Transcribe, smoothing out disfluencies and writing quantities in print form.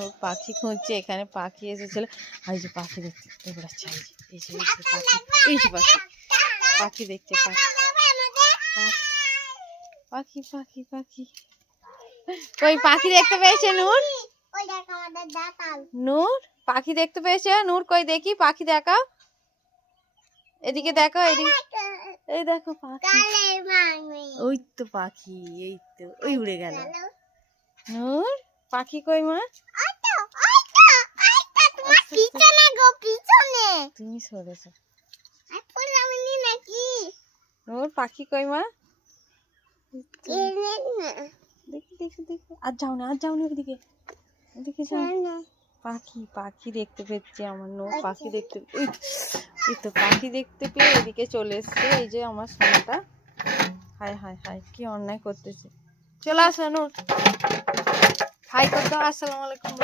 ওর পাখি খুঁজছে, এখানে পাখি এসেছিল। এই যে পাখি দেখতে বেড়াচ্ছে, এই যে পাখি, পাখি দেখছে, পাখি পাখি পাখি। কই পাখি দেখতে পেয়েছে নূর? নূর পাখি দেখতে পেয়েছে? নূর কই দেখি পাখি দেখাও, এদিকে দেখো, এদিকে এই দেখো পাখি, ওই তো পাখি, এই তো ওই উড়ে গেল। নূর পাখি কই মা? তুমি সরেছো, নূর পাখি কই মা? দেখি দেখি দেখি, আর যাও না, আর যাও না ওইদিকে, ওইদিকে যাও। পাখি পাখি দেখতে পেয়েছে আমার নূর, পাখি দেখতে, এই তো পাখি দেখতে পেয়ে এদিকে চলে এসছে। এই যে আমার সোনাটা, হায় হায় হায় কি অন্যায় করতেছে। চলে আসো নূর, হাই করতে, আসসালামু আলাইকুম।